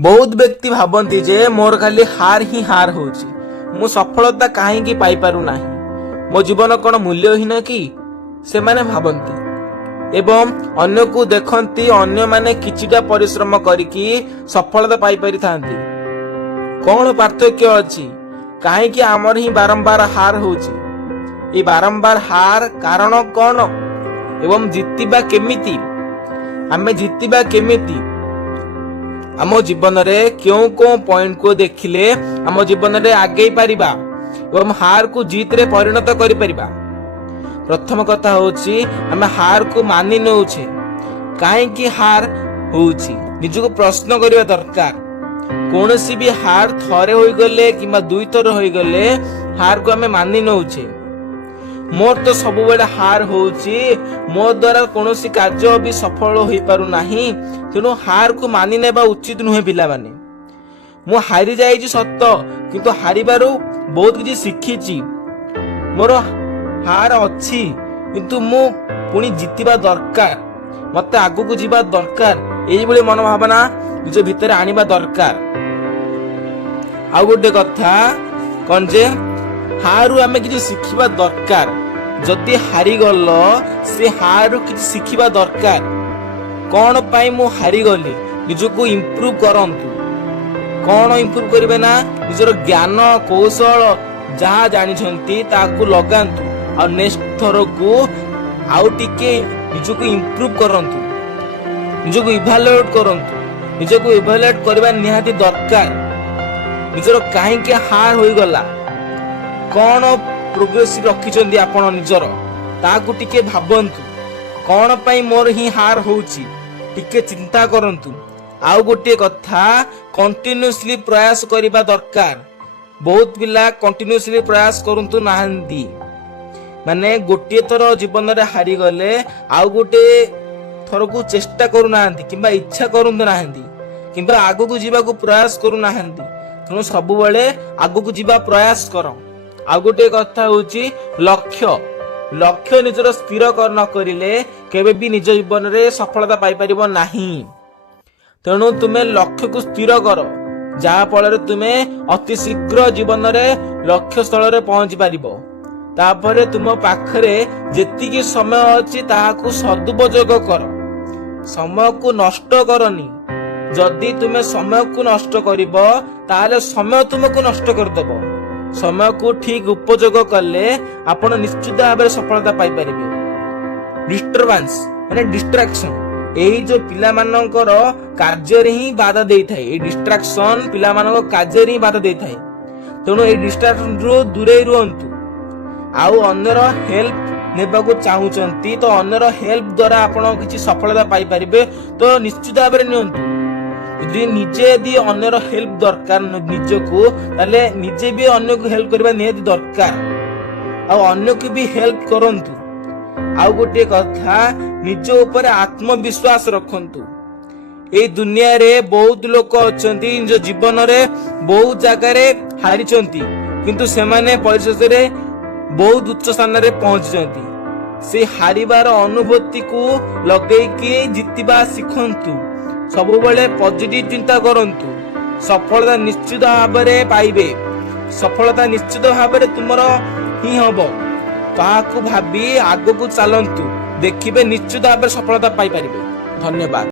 बहुत व्यक्ति भावती जे मोर खाली हार ही हार होची मु सफलता कहीं पाई पारु नाही मो जीवन कौन मूल्यहीन कि से माने भावती एवं अन्य को देखती अन्य माने किछिटा परिश्रम करिकी सफलता पाई पारि थांती। कौन पार्थक्य अछि कहीं आमर ही बारंबार हार होची ए बारंबार हार कारण कौन एवं जीतिबा केमिति आमे जीतिबा केमिति आम जीवन में क्यों क्यों पॉइंट को देखिले आम जीवन में आगे पारिबा एवं हार को जीत रे परिणत करि परिबा। प्रथम कथा होची आमे हार को मानि नउछे काहे कि हार होची निजको प्रश्न करिबा दरकार। कोनोसी भी हार थरे होई गले किबा दुई थर होई गले हार को आमे मानि नउछे मोर तो सब बेले हार होची मो द्वारा कोनोसी कार्य भी सफल होई पारु नाही तेणु हार को मानि नेबा उचित नुहे। पिला माने मु हारी जाईची सत्य किंतु हारिबारु बहुत किछि शिखिची मोर हार अछि किंतु मु पुनी जितिबा दरकार मते आगु को जीवा दरकार एई भली मन भावना निज भितर आनिबा दरकार। आ गोटे कथा कोन जे हारू आमे किछि शिखिबा दरकार जदि हारी गल से हारू किछि शिखिबा दरकार कौन पाई मु हारी गली निजको इम्प्रूव करंतु। कौन इम्प्रूव करिवे ना निजर ज्ञान कौशल जहाँ जानिछंती ताकू लगांतु आ नेक्स्ट थर को आउ टिके निजको इम्प्रूव करंतु निजको इभालुएट करंतु निजको इभालुएट करबा निहाती दरकार। निजर काहे के हार होई गला कौन प्रोग्रेस रखिछंती आपण निजर ताकू टिके भाबंतु कौन पाई मोर ही हार होउची टिके चिंता करंतु। आउ गोटे कथा कंटिन्यूअसली प्रयास करिबा दरकार। बहुत पिला कंटिन्यूअसली प्रयास करंतु नाहंती माने गोटे थर जीवन रे हारी गले आउ गोटे थर को चेष्टा करू नाहंती किबा इच्छा करंतु नाहंती किबा आगु को जीवा को प्रयास करू नाहंती तेणु सब बेले आगु को जीवा प्रयास करो। आउ गोटे कथा होची लक्ष्य लक्ष्य निजर स्थिर न करिले केबे भी निज जीवन रे सफलता पाई परिबो नाही। तेणु तुमे लक्ष्य को स्थिर करो जहा फल तुमे अति शीघ्र जीवन रे लक्ष्य स्थल रे पहुंची पारिबो। तापरे तुम पाखरे जेतिकी समय अछि ताहाकू सदुपयोग कर समय को नष्ट करनी। जदि तुमे समय को नष्ट करिबो ताले समय तुमको नष्ट कर देबो। समय को ठीक उपयोग कले आपण निश्चित भाव सफलता पाई परिबे। डिस्टर्बेंस माने डिस्ट्रैक्शन एही जो पिला मानकर कार्य रे ही बाधा देई थाए ए डिस्ट्रैक्शन पिला मानक कार्य रे ही बाधा देई थाए तेणु ए डिस्ट्रैक्शन रो दूरे रुहंतु। आउ अन्यर हेल्प नेबा को चाहूचंती तो अन्यर हेल्प द्वारा आपण किछि सफलता पाई परिबे तो निश्चित भाव रे नियंतु। यदि निजे यदि अन्यर हेल्प दरकार निज को ताले निजे भी अन्य को हेल्प करबा नियति दरकार आ अन्य को भी हेल्प करंतु। आउ गोटे कथा निज ऊपर आत्मविश्वास रखंतु। ए दुनिया रे बहुत लोक अछंती निज जीवन रे बहुत जगह रे हारिचंती किंतु से माने परिशेष रे बहुत उच्च स्थान रे पहुंचचंती। से हारिबार अनुभूति को लगेई कि जितिबा सिखंतु सब बेले पॉजिटिव चिंता करंतु सफलता निश्चित भाव रे पाइबे। सफलता निश्चित भाव रे तुमरो ही हबो ताहाकू भाबी आगो को चलंतु देखिबे निश्चित भाव रे सफलता पाई परिबे। धन्यवाद।